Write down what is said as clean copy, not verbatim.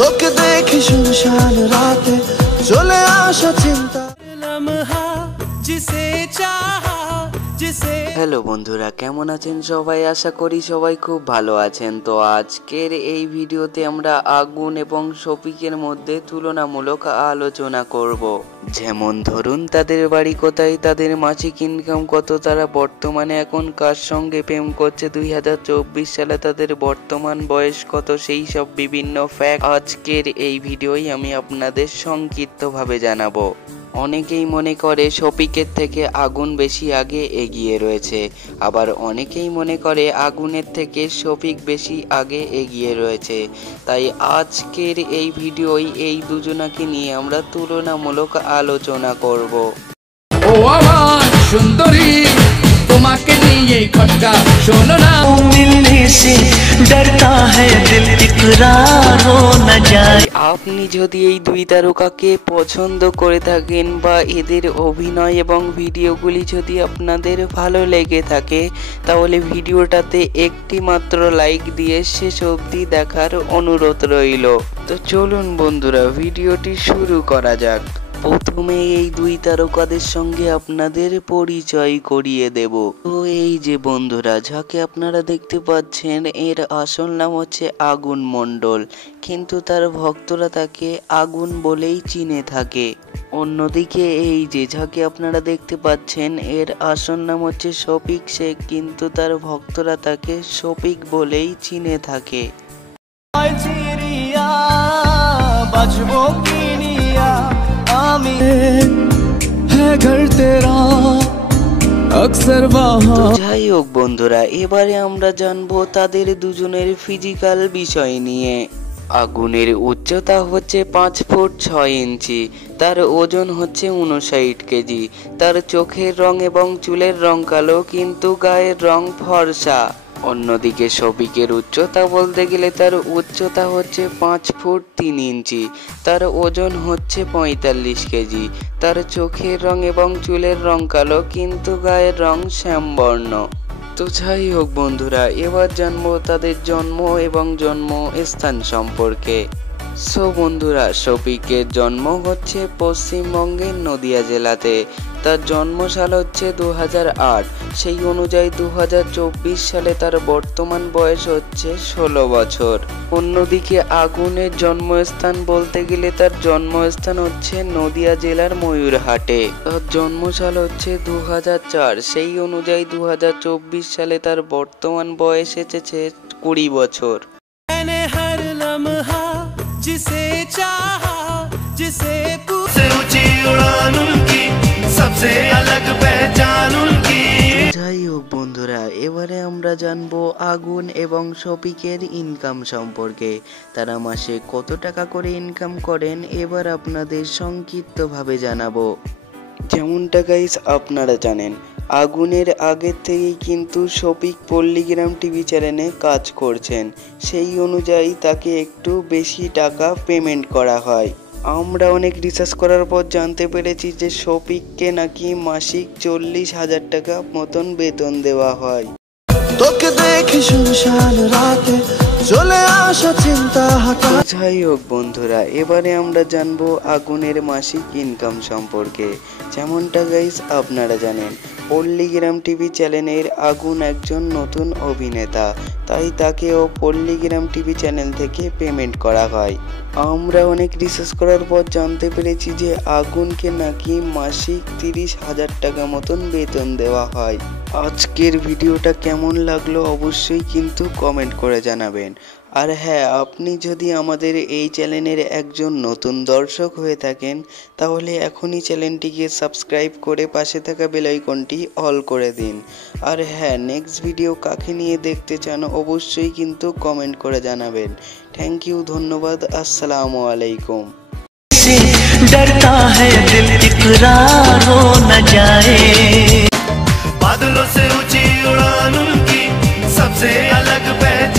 তোকে দেখি শুনশান রাতে চলে আসা চিন্তা लम्हा जिसे चाहा जिसे। হ্যালো বন্ধুরা, কেমন আছেন সবাই? আশা করি সবাই খুব ভালো আছেন। তো আজকের এই ভিডিওতে আমরা আগুন এবং শফিকের মধ্যে তুলনামূলক আলোচনা করব। যেমন ধরুন, তাদের বাড়ি কোথায়, তাদের মাসিক ইনকাম কত, তারা বর্তমানে এখন কার সঙ্গে প্রেম করছে, 2024 সালে তাদের বর্তমান বয়স কত, সেই সব বিভিন্ন ফ্যাক্ট আজকের এই ভিডিওই আমি আপনাদের সংক্ষিপ্তভাবে জানাবো। অনেকেই মনে করে শফিকের থেকে আগুন বেশি আগে এগিয়ে রয়েছে, আবার অনেকেই মনে করে আগুনের থেকে শফিক বেশি আগে এগিয়ে রয়েছে। তাই আজকের এই ভিডিওই এই দুজনাকে নিয়ে আমরা তুলনামূলক আলোচনা করব। ও আমার সুন্দরী, তোমাকে নিয়ে খটকা শোনো না। मिलने से डरता है दिल इकरार हो न जाए। আপনি যদি এই দুই তারকাকে পছন্দ করে থাকেন বা এদের অভিনয় এবং ভিডিওগুলি যদি আপনাদের ভালো লেগে থাকে, তাহলে ভিডিওটাতে একটি মাত্র লাইক দিয়ে শেষ অবধি দেখার অনুরোধ রইল। তো চলুন বন্ধুরা, ভিডিওটি শুরু করা যাক। প্রথমে এই দুই তারকাদের সঙ্গে আপনাদের পরিচয় করিয়ে দেব। তো এই যে বন্ধুরা, যাকে আপনারা দেখতে পাচ্ছেন, এর আসল নাম হচ্ছে আগুন মণ্ডল, কিন্তু তার ভক্তরা তাকে আগুন বলেই চিনে থাকে। অন্যদিকে এই যে যাকে আপনারা দেখতে পাচ্ছেন, এর আসল নাম হচ্ছে শফিক শেখ, কিন্তু তার ভক্তরা তাকে শফিক বলেই চিনে থাকে। যাই হোক বন্ধুরা, এবারে আমরা জানবো তাদের দুজনের ফিজিক্যাল বিষয় নিয়ে। আগুনের উচ্চতা হচ্ছে 5 ফুট 6 ইঞ্চি, তার ওজন হচ্ছে 59 কেজি, তার চোখের রং এবং চুলের রং কালো, কিন্তু গায়ের রং ফর্সা। অন্যদিকে শফিকের উচ্চতা বলতে গেলে তার উচ্চতা হচ্ছে 5 ফুট 3 ইঞ্চি, তার ওজন হচ্ছে 45 কেজি, তার চোখের রং এবং চুলের রং কালো, কিন্তু গায়ের রং শ্যামবর্ণ। তো যাই হোক বন্ধুরা, এবার জানবো তাদের জন্ম এবং জন্মস্থান সম্পর্কে। সো বন্ধুরা, শফিকের জন্ম হচ্ছে পশ্চিমবঙ্গের নদিয়া জেলাতে। তার জন্মসাল হচ্ছে 2008, সেই অনুযায়ী 2024 সালে তার বর্তমান বয়স হচ্ছে 16 বছর। অন্যদিকে আগুনের জন্মস্থান বলতে গেলে তার জন্মস্থান হচ্ছে নদিয়া জেলার ময়ূরহাটে। তার জন্মসাল হচ্ছে 2004, সেই অনুযায়ী 2024 সালে তার বর্তমান বয়স এসেছে 20 বছর। जिसे चाहा जिसे ऊंची उड़ान उनकी सबसे अलग पहचान उनकी। যাই হোক বন্ধুরা, এবারে আমরা জানবো আগুন এবং শফিকের ইনকাম সম্পর্কে। তারা মাসে কত টাকা করে ইনকাম করেন, এবার আপনাদের সংক্ষিপ্তভাবে জানাবো। যেমনটা গাইস আপনারা জানেন, আগুনের আগের থেকেই কিন্তু শফিক পল্লীগ্রাম টিভি চ্যানেলে কাজ করছেন, সেই অনুযায়ী তাকে একটু বেশি টাকা পেমেন্ট করা হয়। আমরা অনেক রিসার্চ করার পর জানতে পেরেছি যে শফিককে নাকি মাসিক 40,000 টাকা মতন বেতন দেওয়া হয়। তোকে দেখি শুনশান রাতে চলে আসা চিন্তা হাঁটা। যাই হোক বন্ধুরা, এবারে আমরা জানবো আগুনের মাসিক ইনকাম সম্পর্কে। যেমনটা গাইস আপনারা জানেন, পল্লীগ্রাম টিভি চ্যানেলের আগুন একজন নতুন অভিনেতা, তাই তাকেও পল্লীগ্রাম টিভি চ্যানেল থেকে পেমেন্ট করা হয়। আমরা অনেক রিসার্চ করার পর জানতে পেরেছি যে আগুনকে নাকি মাসিক 30,000 টাকা মতন বেতন দেওয়া হয়। আজকের ভিডিওটা কেমন লাগলো অবশ্যই কিন্তু কমেন্ট করে জানাবেন। আর হ্যাঁ, আপনি যদি আমাদের এই চ্যানেলের একজন নতুন দর্শক হয়ে থাকেন, তাহলে এখনই চ্যানেলটিকে সাবস্ক্রাইব করে পাশে থাকা বেল আইকনটি অল করে দিন। আর হ্যাঁ, নেক্সট ভিডিও কাকে নিয়ে দেখতে চান অবশ্যই কিন্তু কমেন্ট করে জানাবেন। থ্যাংক ইউ, ধন্যবাদ, আসসালামু আলাইকুম। डरता है दिल इकरार हो न जाए। बादलों से ऊंची उड़ान उनकी सबसे अलग पहचान।